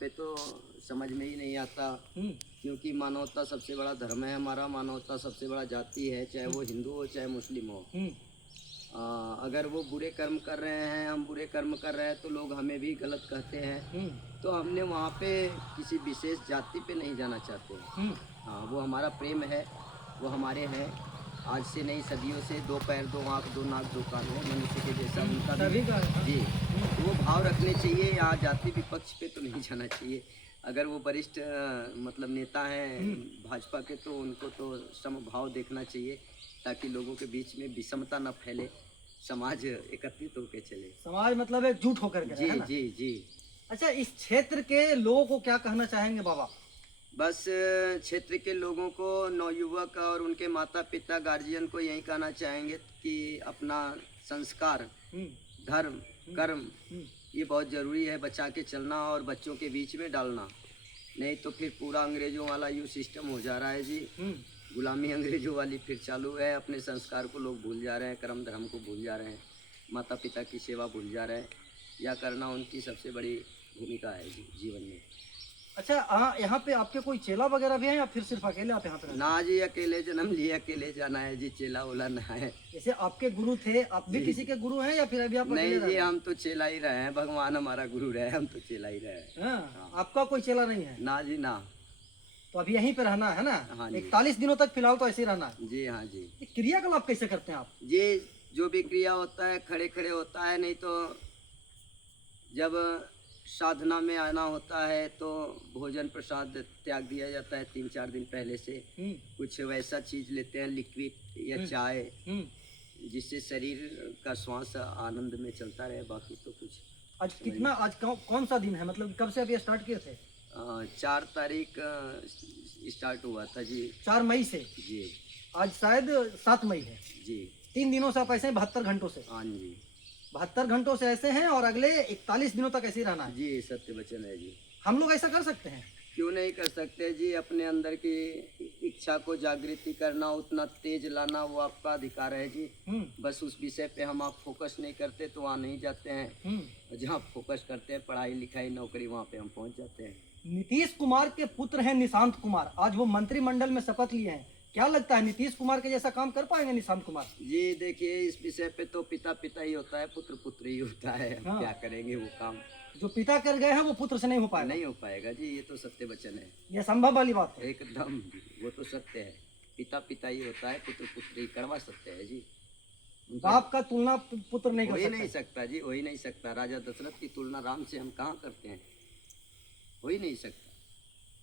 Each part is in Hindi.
पे तो समझ में ही नहीं आता, क्योंकि मानवता सबसे बड़ा धर्म है हमारा, मानवता सबसे बड़ा जाति है, चाहे वो हिंदू हो चाहे मुस्लिम हो। अगर वो बुरे कर्म कर रहे हैं, हम बुरे कर्म कर रहे हैं, तो लोग हमें भी गलत कहते हैं। तो हमने वहाँ पे किसी विशेष जाति पे नहीं जाना चाहते। हाँ, वो हमारा प्रेम है, वो हमारे हैं। आज से नहीं, सदियों से दो पैर दो आँख दो नाक दो कान है मनुष्य के जैसा उनका भी जी। वो भाव रखने चाहिए। यहाँ जाति विपक्ष पे तो नहीं जाना चाहिए। अगर वो वरिष्ठ मतलब नेता हैं भाजपा के, तो उनको तो समभाव देखना चाहिए, ताकि लोगों के बीच में विषमता न फैले, समाज एकत्रित होकर चले। समाज मतलब एकजुट होकर के, जी है ना? जी जी। अच्छा, इस क्षेत्र के लोगों को क्या कहना चाहेंगे बाबा? बस क्षेत्र के लोगों को, नवयुवक और उनके माता पिता गार्जियन को यही कहना चाहेंगे कि अपना संस्कार, धर्म, कर्म ये बहुत ज़रूरी है बचा के चलना और बच्चों के बीच में डालना। नहीं तो फिर पूरा अंग्रेज़ों वाला यूँ सिस्टम हो जा रहा है जी। गुलामी अंग्रेज़ों वाली फिर चालू है। अपने संस्कार को लोग भूल जा रहे हैं, कर्म धर्म को भूल जा रहे हैं, माता पिता की सेवा भूल जा रहे हैं। यह करना उनकी सबसे बड़ी भूमिका है जी जीवन में। अच्छा, यहाँ पे आपके कोई चेला वगैरह भी है या फिर सिर्फ अकेले आप यहाँ पे रहते हैं? ना जी, अकेले जन्म लिए अकेले जाना है जी, चेला ओला ना है। जैसे आपके गुरु थे, आप भी किसी के गुरु हैं या फिर अभी आप अकेले नहीं रह जी, रहे हैं? हम तो चेला ही रहे हैं, भगवान हमारा गुरु रहे, हम तो चेला ही रहे। हाँ, आपका कोई चेला नहीं है? ना जी ना। तो अभी यहीं पे रहना है ना? हाँ जी। 41 दिनों तक फिलहाल तो ऐसे ही रहना है। जी हाँ जी। ये क्रियाकलाप कैसे करते हैं आप? ये जो भी क्रिया होता है खड़े खड़े होता है, नहीं तो जब साधना में आना होता है तो भोजन प्रसाद त्याग दिया जाता है 3-4 दिन पहले से। कुछ वैसा चीज लेते हैं, लिक्विड या चाय, जिससे शरीर का श्वास आनंद में चलता रहे। बाकी तो कुछ। आज कौन सा दिन है, मतलब कब से अभी स्टार्ट किए थे? 4 तारीख स्टार्ट हुआ था जी। 4 मई से? जी। आज शायद 7 मई है जी। 3 दिनों से आप ऐसे हैं, 72 घंटों से? हाँ जी। 72 घंटों से ऐसे हैं और अगले 41 दिनों तक ऐसे ही रहना है? जी, सत्य वचन है जी। हम लोग ऐसा कर सकते हैं? क्यों नहीं कर सकते जी। अपने अंदर की इच्छा को जागृति करना, उतना तेज लाना, वो आपका अधिकार है जी। बस उस विषय पे हम आप फोकस नहीं करते तो वहाँ नहीं जाते हैं। जहाँ फोकस करते हैं पढ़ाई लिखाई नौकरी, वहाँ पे हम पहुँच जाते हैं। नीतीश कुमार के पुत्र हैं निशांत कुमार, आज वो मंत्रिमंडल में शपथ लिए हैं। क्या लगता है नीतीश कुमार के जैसा काम कर पाएंगे निशांत कुमार? जी देखिए, इस विषय पे तो पिता पिता ही होता है, पुत्र पुत्र ही होता है। हम क्या करेंगे वो काम। जो पिता कर गए हैं वो पुत्र से नहीं हो पाएगा? नहीं हो पाएगा जी, ये तो सत्य वचन है। ये संभव वाली बात है? एकदम, वो तो सत्य है। पिता पिता ही होता है, पुत्र पुत्र ही, कड़वा सत्य है जी। बाप का तुलना पुत्र नहीं हो कर ही सकता? नहीं सकता जी, हो ही नहीं सकता। राजा दशरथ की तुलना राम से हम कहाँ करते हैं? हो ही नहीं सकता।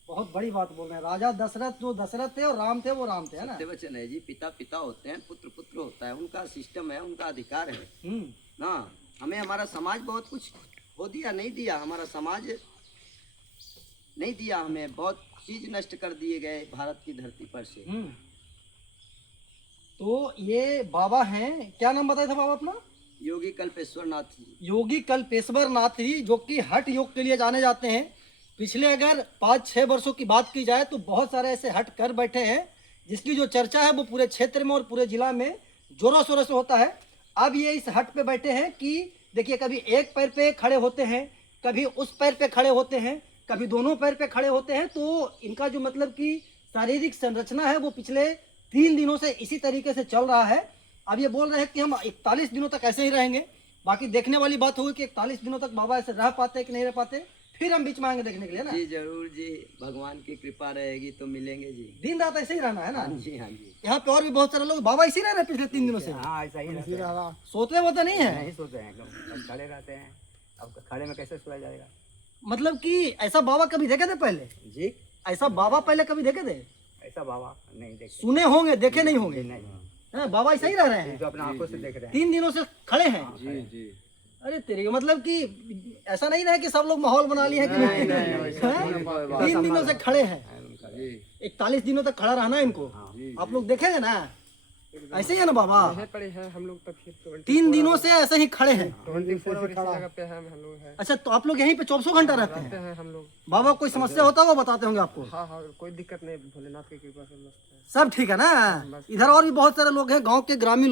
बहुत बड़ी बात बोल रहे हैं। राजा दशरथ जो दशरथ थे और राम थे वो राम थे, है ना? सत्य वचन है जी। पिता पिता होते हैं, पुत्र पुत्र होता है, उनका सिस्टम है, उनका अधिकार है ना। हमें हमारा समाज बहुत कुछ हो दिया, नहीं दिया। हमारा समाज नहीं दिया हमें, बहुत चीज नष्ट कर दिए गए भारत की धरती पर से। तो ये बाबा हैं, क्या नाम बताया था बाबा अपना? योगी कल्पेश्वर नाथ जी। योगी कल्पेश्वर नाथ जी, जो कि हठ योग के लिए जाने जाते हैं। पिछले अगर 5-6 वर्षों की बात की जाए तो बहुत सारे ऐसे हट कर बैठे हैं जिसकी जो चर्चा है वो पूरे क्षेत्र में और पूरे जिला में जोरों शोरों से होता है। अब ये इस हट पे बैठे हैं कि देखिए, कभी एक पैर पे खड़े होते हैं, कभी उस पैर पे खड़े होते हैं, कभी दोनों पैर पे खड़े होते हैं। तो इनका जो मतलब कि शारीरिक संरचना है वो पिछले 3 दिनों से इसी तरीके से चल रहा है। अब ये बोल रहे हैं कि हम 41 दिनों तक ऐसे ही रहेंगे। बाकी देखने वाली बात होगी कि 41 दिनों तक बाबा ऐसे रह पाते हैं कि नहीं रह पाते, फिर हम बीच में आएंगे देखने के लिए ना। जी जरूर जी, भगवान की कृपा रहेगी तो मिलेंगे जी। दिन रात ऐसे ही रहना है ना? हाँ जी हाँ जी। यहाँ पे और भी बहुत सारे लोग बाबा इसी रह रहे पिछले 3 दिनों से। हाँ, ऐसा ही रहते हैं। सोते वोते नहीं है? नहीं सोते हैं, बस खड़े रहते हैं। अब खड़े में कैसे सोया जाएगा? मतलब कि ऐसा बाबा कभी देखे थे पहले जी, ऐसा बाबा पहले कभी देखे थे? ऐसा बाबा नहीं देखे। सुने होंगे, देखे नहीं होंगे। नहीं, हाँ, बाबा ऐसा ही रह रहे हैं, जो अपना आंखों से देख रहे हैं। 3 दिनों से खड़े हैं। जी जी। अरे तेरे, मतलब कि ऐसा नहीं रहा कि सब लोग माहौल बना लिए हैं कि नहीं? 3 दिनों से खड़े हैं। 41 दिनों तक खड़ा रहना है इनको। आप लोग देखेंगे ना, ऐसे ही है ना बाबा? पड़े हैं हम लोग, तो फिर 3 दिनों से ऐसे ही खड़े हैं। 24 आवर इसी जगह पे हैं हम लोग हैं। अच्छा, तो आप लोग यहीं पे 24 घंटा रहते हैं? हम लोग। बाबा कोई समस्या होता है वो बताते होंगे आपको? हाँ हाँ, कोई दिक्कत नहीं, भोलेनाथ की कृपा से मस्त है। सब ठीक है ना? इधर और भी बहुत सारे लोग हैं, गांव के ग्रामीण लोग।